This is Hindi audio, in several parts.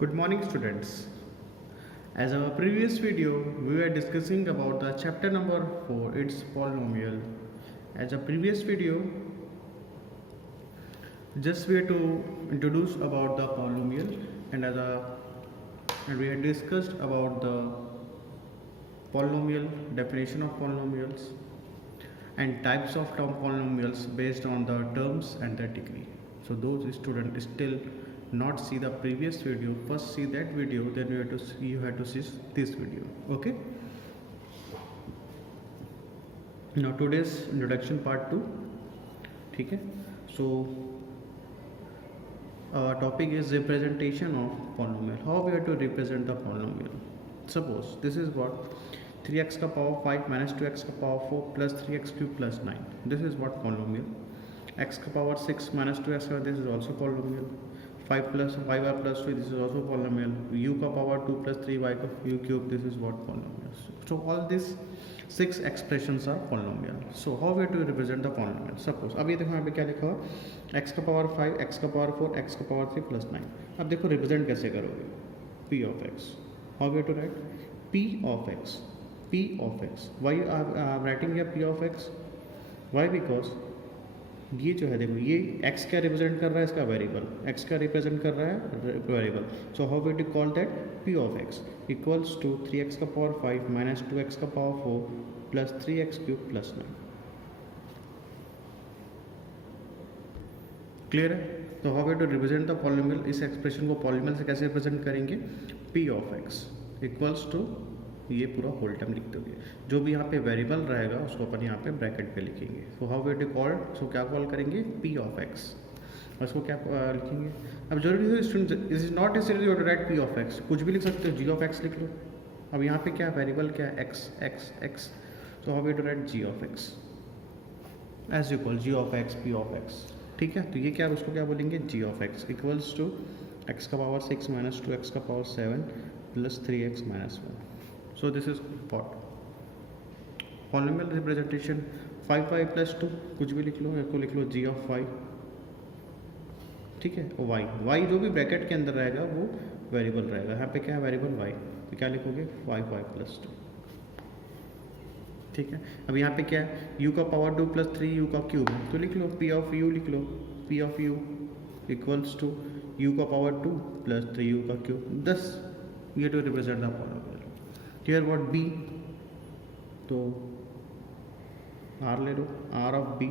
Good morning, students. As our previous video, we were discussing about the chapter number 4, it's polynomial. As a previous video, just we had to introduce about the polynomial and we had discussed about the polynomial, definition of polynomials and types of term polynomials based on the terms and the degree. So those students still not see the previous video, first see that video, then you have to see this video. Okay, now today's introduction part 2. ठीक है, so our topic is representation of polynomial. How we have to represent the polynomial? Suppose this is what 3x का power 5 minus 2x का power 4 plus 3x cube plus 9. This is what polynomial. X का power 6 minus 2x, this is also polynomial. 5 plus 5y plus 3, this is also polynomial. U का power 2 plus 3y का u cube, this is what polynomial. So all these 6 expressions are polynomial. So how we have to represent the polynomial? Suppose अब ये देखो यहाँ पे क्या लिखा हुआ x का पावर 5, x का पावर 4, x का पावर 3 plus 9. अब देखो रिप्रेजेंट कैसे करोगे? p of x. How we have to write? p of x. p of x. Why are writing here p of x? Why? Because ये जो है देखो ये x क्या रिप्रेजेंट कर रहा है? इसका वेरिएबल. x क्या रिप्रेजेंट कर रहा है? Variable. So how we to call that p of x equals to 3x का पावर 5 माइनस 2x का power 4 plus 3x cube plus 9. Clear है? तो how we to represent the polynomial, इस एक्सप्रेशन को पॉलिनोमियल से कैसे रिप्रेजेंट करेंगे? p of x equals to ये पूरा होल टर्म लिख दोगे. जो भी यहाँ पे वेरिएबल रहेगा उसको अपन यहाँ पे ब्रैकेट पे लिखेंगे. So how we to call, so क्या कॉल करेंगे? p of x. उसको क्या लिखेंगे? अब जरूरी है student, is not necessary to write p of x, कुछ भी लिख सकते हो. g ऑफ x लिख लो. अब यहाँ पे क्या वेरिएबल क्या है? x x x. So how we to write g of x as you call g of x p of x. ठीक है, तो ये क्या, उसको क्या बोलेंगे? g of x equals to x का पावर 6 माइनस 2x का power 7 plus 3x minus 1. So this is what polynomial representation. 5y plus 2 कुछ भी लिख लो, इसको लिख लो g of y. ठीक है, y जो भी ब्रैकेट के अंदर रहेगा वो वेरिएबल रहेगा. यहाँ पे क्या है? Variable y. तो क्या लिखोगे? 5y plus 2. ठीक है, अब यहाँ पे क्या है? u का पावर 2 प्लस 3 u का क्यूब है, तो लिख लो p of u. लिख लो p of u equals to u का पावर 2 प्लस 3u का क्यूब. 10 ये to represent the polynomial. Here what b, तो r ले लो, r of b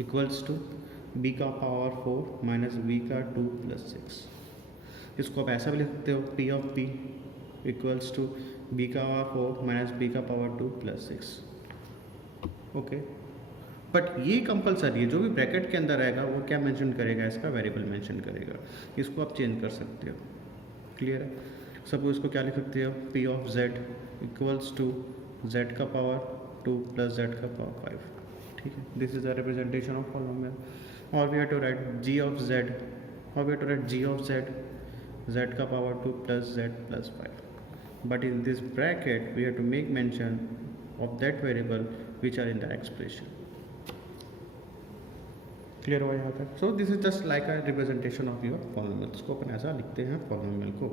equals to b का पावर 4 माइनस b का 2 प्लस 6. इसको आप ऐसा भी लिख सकते हो, p of b equals to b का पावर 4 माइनस b का पावर 2 प्लस 6. ओके, बट ये कंपलसरी है, जो भी ब्रैकेट के अंदर रहेगा वो क्या मेंशन करेगा? इसका वेरिएबल मेंशन करेगा. इसको आप चेंज कर सकते हो. क्लियर है? सपोज इसको क्या लिख सकते हो? p of z equals to z का पावर 2 प्लस z का पावर 5. ठीक है, this is the representation of polynomial. और we have to write g of z. How we have to write g of z का power 2 plus z plus 5. But in this bracket we have to make mention of that variable which are in the expression. Clear हुआ यहाँ तक? So this is just like a representation of your polynomial. इसको अपन ऐसा लिखते हैं पॉलिनोमियल को.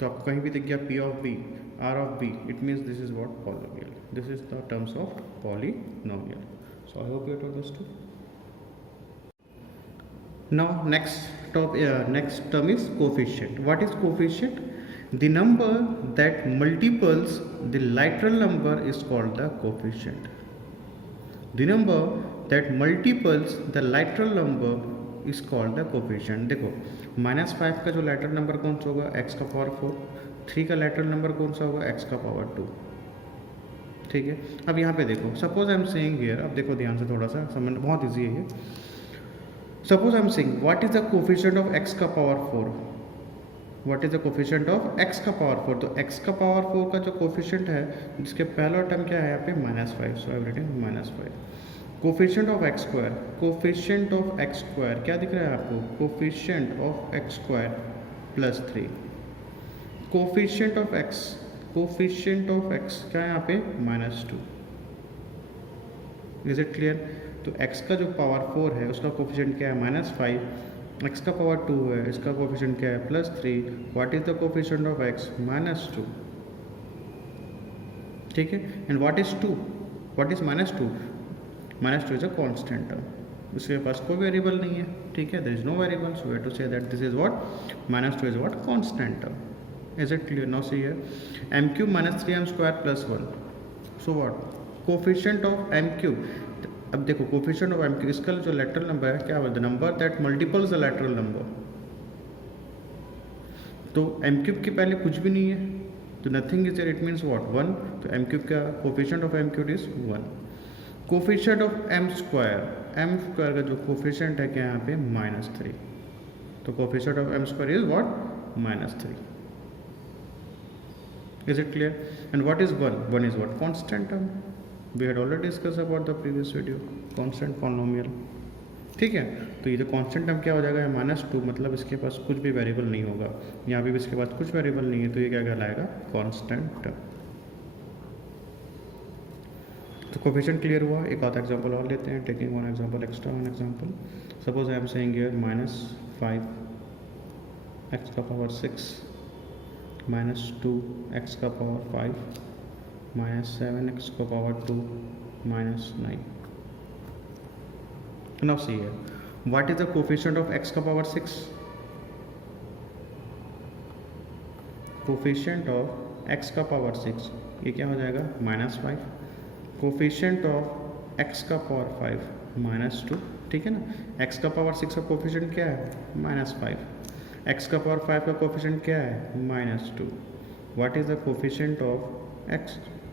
तो आपको कहीं भी दिख गया p of b, r of b, it means this is what? Polynomial. This is the terms of polynomial. So I hope you have understood. Now next term is coefficient. What is coefficient? The number that multiples the lateral number is called the coefficient. The number that multiples the lateral number is called the coefficient. देखो -5 का जो lateral number कौन सा होगा? x का पावर 4. 3 का lateral number कौन सा होगा? x का पावर 2. ठीक है, अब यहाँ पे देखो, suppose I am saying here, अब देखो ध्यान से, थोड़ा सा समझ, बहुत ईजी है ये. Suppose I am saying what is the coefficient of x का power 4. What is the coefficient of x का पावर 4? तो x का पावर 4 का जो कोफिशिएंट है, जिसके पहला टर्म क्या है यहाँ पे? -5. So I have written -5. Coefficient of x square, coefficient of x square क्या दिख रहा है आपको? Coefficient of x square plus 3. Coefficient of x, coefficient of x क्या है यहाँ पे? -2. Is it clear? तो x का जो पावर 4 है उसका कोफिशिएंट क्या है? -5 x का पावर 2 है, इसका कोफिशिएंट क्या है +3, what is the coefficient of x -2, ठीक है। And what is 2, what is -2, -2 is a constant term, इसके पास कोई वेरिएबल नहीं है, ठीक है, there is no variable, so we have to say that this is what -2 is what constant term. Is it clear? Now see here m³ - 3m² + 1, so what coefficient of m³, अब देखो कोफिशिएंट ऑफ m³ इसका जो लैटरल नंबर है क्या होता है, number that multiples the lateral number, तो m³ के पहले कुछ भी नहीं है तो nothing is there, it means what 1, तो m³ का coefficient of m³ is 1। Coefficient of m² का जो कोफिशिएंट है क्या यहाँ पे -3, तो coefficient of m² is what -3। Is it clear? And what is 1? 1 is what? Constant term. We had already discussed about the previous video. Constant polynomial. ठीक है, तो ये जो कांस्टेंट टर्म क्या हो जाएगा -2, मतलब इसके पास कुछ भी वेरिएबल नहीं होगा, यहाँ पे भी इसके पास कुछ वेरिएबल नहीं है, तो ये क्या कहलाएगा कांस्टेंट टर्म। तो कोफिशिएंट क्लियर हुआ। एक आधा एग्जांपल और लेते हैं, taking one example extra, one example, suppose I am saying here -5 x का पावर 6 -2 x का पावर 5 -7 x का power 2 -9। Now see here, what is the coefficient of x का पावर 6? कोफिशिएंट ऑफ x का पावर 6 ये क्या हो जाएगा -5, कोफिशिएंट ऑफ x का पावर 5 -2, ठीक है ना। x का पावर 6 का कोफिशिएंट क्या है -5, x का पावर 5 का कोफिशिएंट क्या है -2, what is the coefficient of x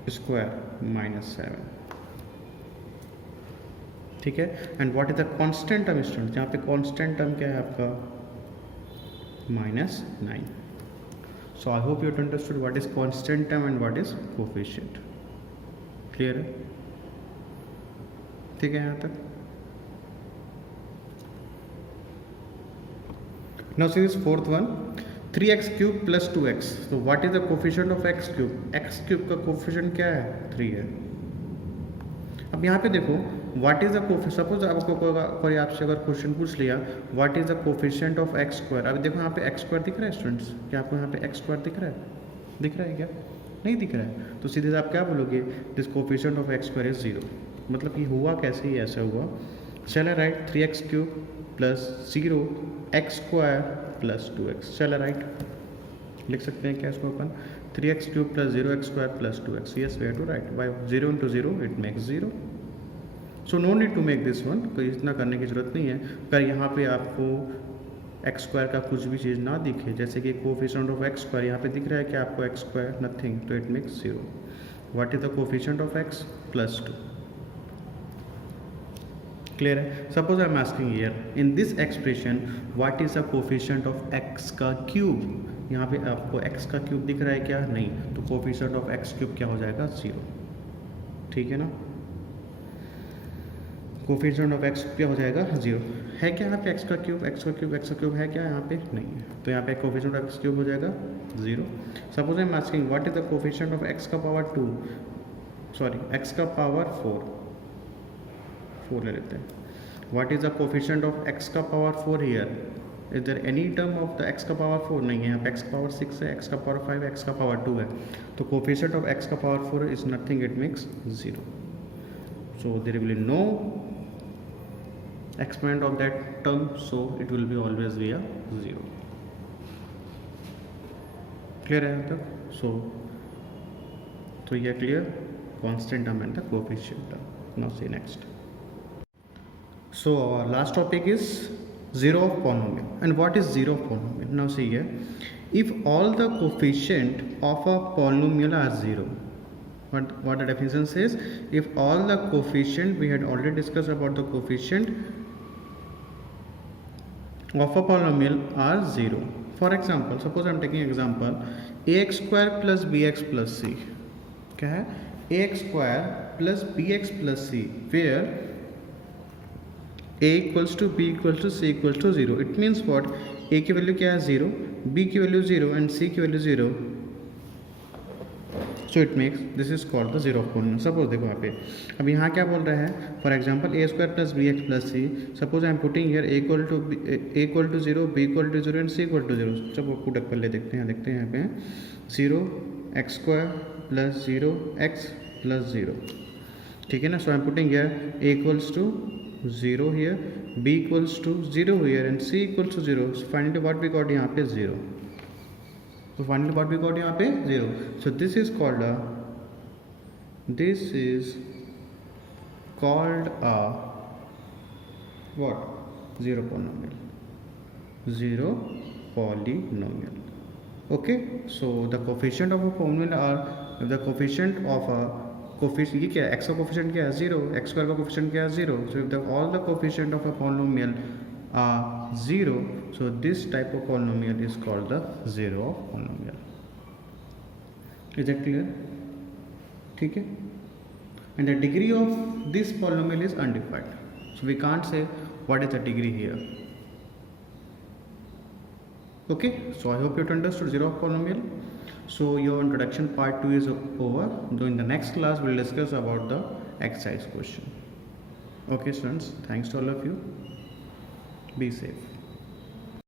square -7, ठीक है। And what is the constant term student, यहाँ पे कांस्टेंट टर्म क्या है आपका -9। So I hope you have understood what is constant term and what is coefficient, clear है, ठीक है यहाँ तक। Now see this fourth one, 3x³ + 2x, so what is the coefficient of x³? x³ का कोफिशिएंट क्या है 3 है। अब यहाँ पे देखो what is the coefficient, suppose आपको कोई आपसे अगर क्वेश्चन पूछ लिया what is the coefficient of x², अब देखो यहाँ पे x² दिख रहा है स्टूडेंट्स, क्या आपको यहाँ पे x² दिख रहा है क्या, नहीं दिख रहा है, तो सीधे आप क्या बोलोगे, this coefficient of x² is 0, मतलब ये हुआ कैसे, ही ऐसा हुआ। चला राइट 3x³ + 0 x² + 2x, चला राइट, लिख सकते हैं क्या इसको अपन 3x³ + 0 x² + 2x, yes we have to write by 0 into 0 it makes 0, so no need to make this one, तो इतना करने की जरूरत नहीं है। पर यहाँ पे आपको x² का कुछ भी चीज़ ना दिखे, जैसे कि कोफिशिएंट ऑफ x² यहाँ पे दिख रहा है कि आपको x² नथिंग, तो it makes 0, what is the coefficient of x +2, clear है। Suppose I am asking here in this expression what is the coefficient of x का क्यूब, यहाँ पे आपको x का क्यूब दिख रहा है क्या, नहीं, तो कोफिशिएंट ऑफ x³ क्या हो जाएगा 0, ठीक है ना, कोफिशिएंट ऑफ x क्या हो जाएगा 0, है क्या यहाँ पे x का क्यूब है क्या यहाँ पे, नहीं है, तो यहाँ पे कोफिशिएंट ऑफ x³ हो जाएगा 0। Suppose I am asking what is the coefficient of x का पावर 2, सॉरी x का पावर 4 ले लेते हैं, what is the coefficient of x का power 4 here, is there any term of the x का पावर 4, नहीं है, यहाँ पे x का पावर 6 है, x का पावर 5 है, x का पावर 2 है, तो कोफिशिएंट ऑफ x का power 4 is nothing, it makes 0, so there will be no exponent of that term, so it will be always be a 0, clear है यहाँ तक। so तो ये clear constant term and the coefficient term। now see next, so our last topic is zero of polynomial, and what is zero of polynomial, now see here, if all the coefficient of a polynomial are 0, what the definition says, if all the coefficient, we had already discussed about the coefficient of a polynomial are 0, for example suppose I am taking example ax² + bx + c, क्या है ax² + bx + c, where a equals to b equals to c equals to 0, it means what, a की वैल्यू क्या है 0, b की वैल्यू 0 एंड c की value 0, so it makes this is called the zero of polynomial. Suppose देखो यहाँ पे, अब यहाँ क्या बोल रहा है, for example A square plus B X plus C, suppose I am putting here A equal to zero, B equal to zero and C equal to zero. चलो पुट अप कर ले, देखते हैं यहाँ पे zero x square plus zero x plus zero, ठीक है ना। So I am putting here A equals to 0 here, b equals to 0 here and c equals to 0. So finally what we got यहाँ पे 0. So finally what we got यहाँ पे 0. So this is called a what? Zero polynomial. Zero polynomial. Okay. So the coefficient of a polynomial are the coefficient of a coefficient, ये क्या है, एक्स का कोफिशिएंट क्या है 0, एक्स स्क्वायर का कोफिशिएंट क्या है 0. So if the all the coefficient of a polynomial are 0, so this type of polynomial is called the zero of polynomial. Is it clear? ठीक है. And the degree of this polynomial is undefined, so we can't say what is the degree here. Okay, so I hope you understood zero of polynomial. So your introduction part 2 is over. Though in the next class we'll discuss about the exercise question. Okay students, thanks to all of you. Be safe.